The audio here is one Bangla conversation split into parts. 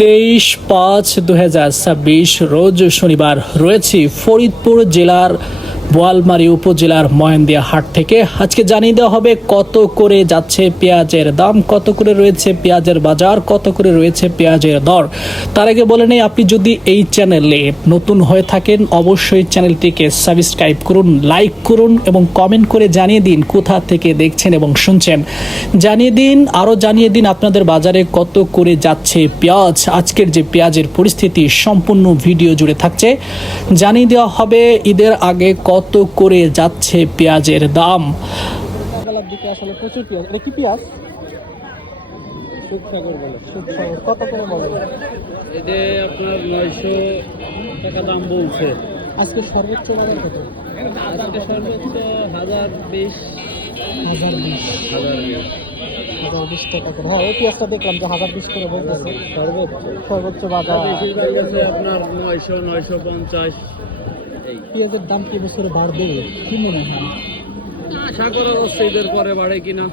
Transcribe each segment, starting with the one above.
23/5/2026 রোজ শনিবার রয়েছি ফরিদপুর জেলার বোয়ালমারী উপজেলার মহেন্দিয়া হাট থেকে। আজকে জানিয়ে দেওয়া হবে কত করে যাচ্ছে পেঁয়াজের দাম, কত করে রয়েছে পেঁয়াজের বাজার, কত করে রয়েছে পেঁয়াজের দর। তার আগে বলে নেই, আপনি যদি এই চ্যানেলে নতুন হয়ে থাকেন অবশ্যই চ্যানেলটিকে সাবস্ক্রাইব করুন, লাইক করুন এবং কমেন্ট করে জানিয়ে দিন কোথা থেকে দেখছেন এবং শুনছেন। জানিয়ে দিন আপনাদের বাজারে কত করে যাচ্ছে পেঁয়াজ। আজকের যে পেঁয়াজের পরিস্থিতি সম্পূর্ণ ভিডিও জুড়ে থাকছে। জানিয়ে দেওয়া হবে ঈদের আগে কত করে যাচ্ছে পেঁয়াজের দাম। আসলে প্রচুর পেঁয়াজ, এটা কি পেঁয়াজ? কত করে বলে? এটা আপনার 900 টাকা দাম বলছে। আজকে সর্বোচ্চ বাজার কত? আজকে সর্বোচ্চ 1020 টাকা করে। হ্যাঁ, এই পেঁয়াজটা দেখলাম যে 1020 করে বলতেছে সর্বোচ্চ বাজার। আপনার 900-950। পেঁয়াজের দাম কি বছরে বাড়বে কি মনে হয়? আশা করা হচ্ছে ঈদের পরে বাড়ে কিনা,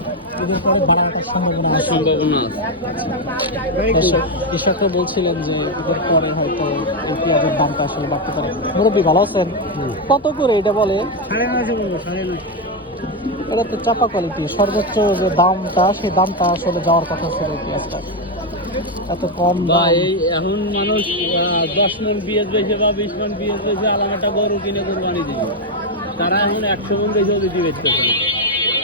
ঈদের পরে বাড়ার সম্ভাবনা আছে। কৃষকরা বলছিলেন যে ঈদের পরে হয়তো এই পেঁয়াজের দামটা আসলে বাড়তে পারে। মুরব্বী ভালো আছেন? কত করে এটা বলে? 950। এটা তো চাপা কোয়ালিটি, সর্বোচ্চ যে দামটা সেই দামটা আসলে যাওয়ার কথা ছিল পেঁয়াজটা, এত কম দাম। এখন মানুষ 10 মণ পেঁয়াজ বেচে বা 20 মণ পেঁয়াজ বেচে আলামাটা গরু কিনে কোরবানি দিবে, তারা এখন 100 মণ বেচেও দিতে বেচতেছে।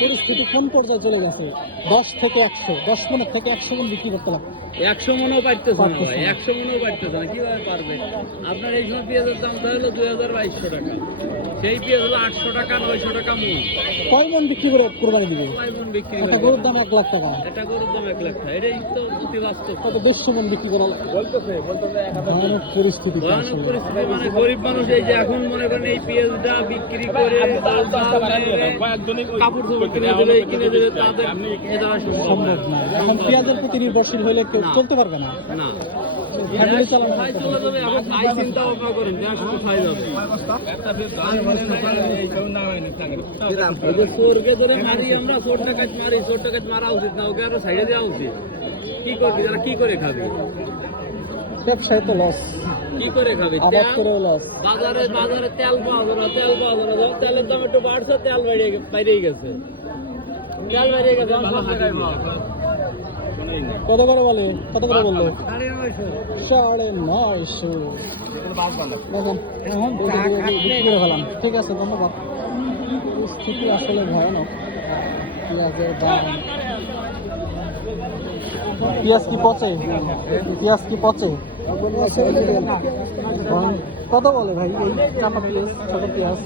পরিস্থিতি কোন পর্যায়ে চলে গেছে? 10 থেকে 100, 10 মণের থেকে 100 মণ বিক্রি করতে লাগবে। 100 মণও পাইতেছে না ভাই, 100 মণও পাইতেছে না, কিভাবে পারবে? আপনার এই সময় পেঁয়াজের দামটা হলো 2200 টাকা, সেই পেঁয়াজ হলো 800 টাকা 900 টাকা মণ। কয় মণ বিক্রি করে কোরবানি দিবে? কয় মণ বিক্রি একটা করে? গরুর দাম 1 লাখ টাকা, এটা গরুর দাম 1 লাখ টাকা, এটাই তো অতি বাস্তব। কত 150 মণ বিক্রি করে বলতেছে ভয়ানক পরিস্থিতি। ভয়ানক পরিস্থিতি, মানে গরিব মানুষ এই যে এখন মনে করেন এই পেঁয়াজটা বিক্রি করে কাপড় চোপড় কিনে দেবে তাদের এটা সম্ভব না। এখন পেঁয়াজের প্রতি নির্ভরশীল হলে কেউ চলতে পারবে না। না, ফ্যামিলি চালানো খাই চলে যাবে। এখন খাই চিন্তা ভাবনা করেন, দেড় শুধু খাই যাবে। এই যে চোরকে ধরে মারি আমরা, চোর ডাকাত মারি, চোর ডাকাত মারা উচিত না, ওকে আরো সাইডে দেওয়া উচিত। কি করবি, যারা কি করে খাবে? ব্যবসায় তো লস, কি করে খাবে? আবাদ করেও লস। বাজারে তেল পাওয়া যায় না, তেলের দাম একটু বাড়ছে, তেল বাইরে গেছে, তেল বাইরে গেছে। কত করে বলে? কত করে বললো? 950। এখন বিক্রি করে ফেলাম। ঠিক আছে, ধন্যবাদ। স্থিতি আসলে ভয়ানক। পেঁয়াজের দাম, পেঁয়াজ কি পচে? পেঁয়াজ কি পচে? কত বলে ভাই এই চাপা পেঁয়াজ, ছোট পেঁয়াজ?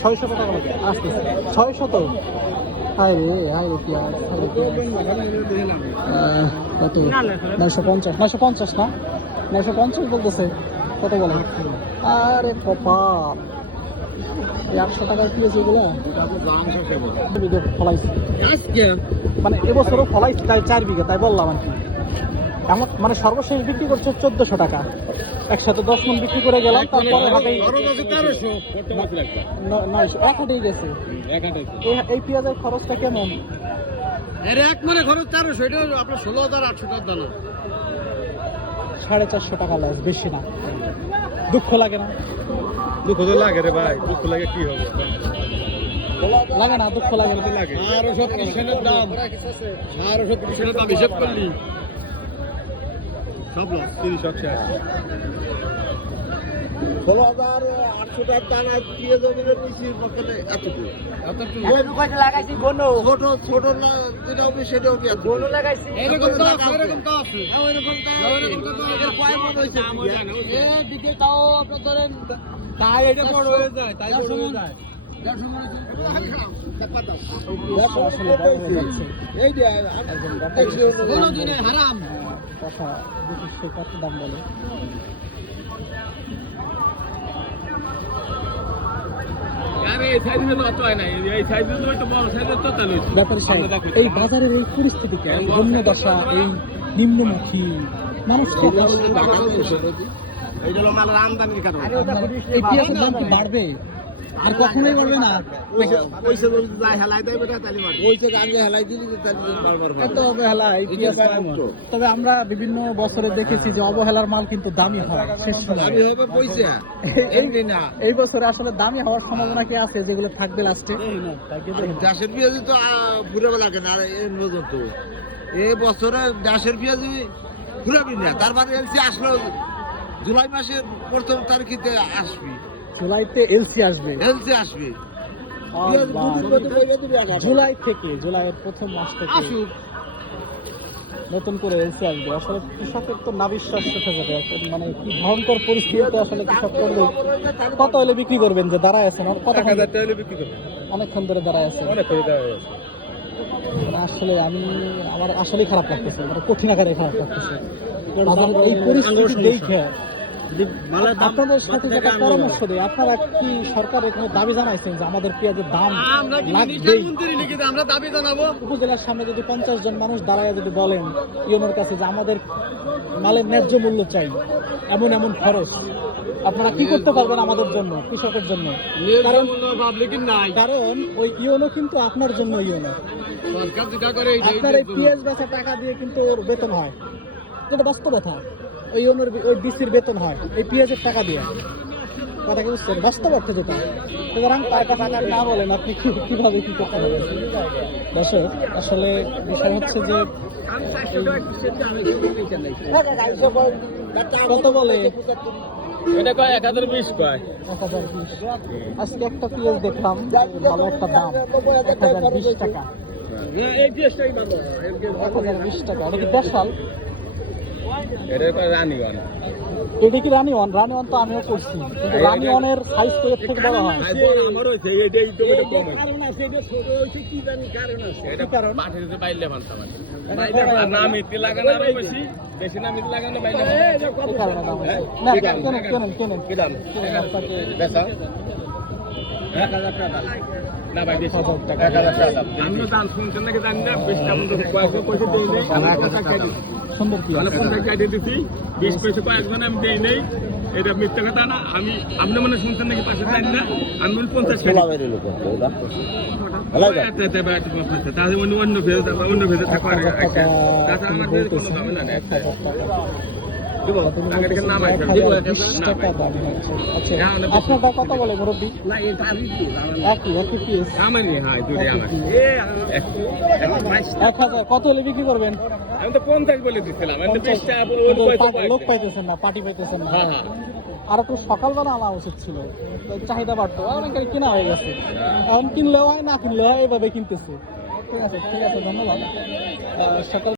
600 টাকা লাগে। আস্তে 600। হায় রে পেঁয়াজ। কত? 950 না? 950 বলতেছে। কত বলে? আরে কপাল, 100 টাকার পেঁয়াজ এগুলো ফলাইছে। মানে এবছরও ফলাইছে তাই 4 বিঘা, তাই বললাম আর কি। এমন মানে সর্বশেষ বিক্রি করছে 1400 টাকা, একসাথে 10 মণ বিক্রি করে গেলাম। তারপরে হাটেই 900 এক হাটেই গেছে। এই পেঁয়াজের খরচটা কেমন? এক মানে খরচ 400, এটা আপনার 16,800 টাকার দানা। 450 টাকা লস, বেশি না? দুঃখ লাগে না? দুঃখ তো লাগে রে ভাই, দুঃখ লাগে কি হবে? লাগে না? দুঃখ লাগে না? আরো সব কৃষকের দাম, হিসাব করলি সব লস। 16,800 টাকার দানা পেঁয়াজ বেশি পক্ষে এতটুকু লাগাইছি। ছোট না, যেটাও সেটাও লাগাইছি। এরকম তো আছে, কয় মন হয়েছে? দিকে তাও আপনার ধরেন তাই এটা বড় হয়ে যায়, তাই বড় হয়ে যায়। এই যে হারাম কথা কত দাম বলে? এই বাজারের এই পরিস্থিতি, বন্য দশা, এই নিম্নমুখী মানুষকে আমদানির কারণে এই পেঁয়াজের দাম কি বাড়বে? আর কখনোই করবে না। পয়সা যদি যায় হেলাই দেয় বেটা তাহলে মারবে। ওইটা আগে হেলাই দিলি তাহলে মারবার হবে। এত অবহেলা এই পেঁয়াজ তবে আমরা বিভিন্ন বছরে দেখেছি যে অবহেলার মাল কিন্তু দামি হয় শেষ সময়। আমি হবে পয়সা এমনি না। এই বছরে আসলে দামি হওয়ার সম্ভাবনা কি আছে যেগুলো থাকবে লাস্টে? দেশের পেঁয়াজ তো ঘুরে লাগে না, আর এর নতুন তো এই বছরে দেশের পেঁয়াজ ঘুরাবি না। তারপরে এলসি আসলো জুলাই মাসের প্রথম তারিখে আসবি, জুলাইতে এলসি আসবে। এলসি আসবে জুলাইয়ের প্রথম মাস থেকে নতুন করে এলসি আসবে। আসলে কৃষকের তো নাবিশ্বাস উঠে যাবে, মানে কি ভয়ঙ্কর পরিস্থিতিতে আসলে কৃষক করবে। কত হলে বিক্রি করবেন যে দাঁড়ায় আছেন? কত বিক্রি করবে, অনেকক্ষণ ধরে দাঁড়ায় আছেন। মানে আসলে আমার আসলেই খারাপ লাগতেছে, মানে কঠিন আকারে খারাপ লাগতেছে। এই পরিস্থিতি দেখে আপনাদের সাথে যেটা পরামর্শ দেয়, আপনারা কি সরকারের কোনো দাবি জানাইছেন যে আমাদের পেঁয়াজের দাম আমরা দাবি জানাবো? উপজেলার সামনে যদি 50 জন মানুষ দাঁড়ায় যদি বলেন ইউনোর কাছে যে আমাদের মালের ন্যায্য মূল্য চাই, এমন এমন খরচ, আপনারা কি করতে পারবেন আমাদের জন্য, কৃষকের জন্য? কারণ ওই ইউনো কিন্তু আপনার জন্য ইউনো। আপনার এই পেঁয়াজ বেচা টাকা দিয়ে কিন্তু ওর বেতন হয়, যেটা বাস্তবতা। ওই ইউনোর ওই ডিসির বেতন হয় এই পেঁয়াজের টাকা দিয়ে। কথা কি বুঝছেন? বাস্তব অর্থে যেটা। সুতরাং টাকা না বলেন আপনি কিভাবে কি করতে পারবেন? দর্শক আসলে বিষয় হচ্ছে যে কত বলে এটা কয় 1020 কয়। 1020। আজকে একটা পেঁয়াজ দেখলাম ভালো একটা দাম 1020 টাকা। 1020 টাকা। এটা কি দেশাল? এটা কয় রানীগঞ্জ। এটা কি রানীওয়ান? রানীওয়ান তো আমিও করছি, কিন্তু রানীওয়ানের সাইজ তো এর থেকে বড় হয়। আমার হইছে এইটাই তো এটা কম হইছে। কারণ আছে এটা ছোট হইছে, কি জানি কারণ আছে। এটা কারণ পাঠিয়ে দিতে বাইলে বানতা মানে। বাইলে না মিটি লাগানো আর বেশি বেশি না মিটি লাগানো বাইলে। কত কারণে দাম আছে? না কেন কি দাম? বেচা 1000 টাকা। না ভাই বেশি 1000 টাকা। আমরা দাম শুনছেন নাকি জানি না, 20 টাকা মতো পয়সা দেই নেই। আমার টাকা দিই। সুন্দর কি মানে 50 টাকা দিয়ে দিছি, 20 পয়সা কয়েকজন আমি দেই নেই। এটা মিথ্যা কথা না। আপনি মনে শুনছেন নাকি পাশে জানি না, আমি 50 টাকা বাইরে লোক ওটা তাহলে অন্য ভেজে থাকবে। তাছাড়া আমার ভেজে কোনো দামে না। আপনারটা কত বলে মুরব্বী? একই পিস। 1000। কত হলে বিক্রি করবেন? আমি তো 50 বলে দিচ্ছিলাম। লোক পাইতেছেন না, পার্টি পাইতেছেন না। আর একটু সকালবেলা আনা উচিত ছিল, চাহিদা বাড়তো। অনেকের কেনা হয়ে গেছে, এখন কিনলেও হয় না কিনলেও হয়, এভাবে কিনতেছে। ঠিক আছে ধন্যবাদ। সকাল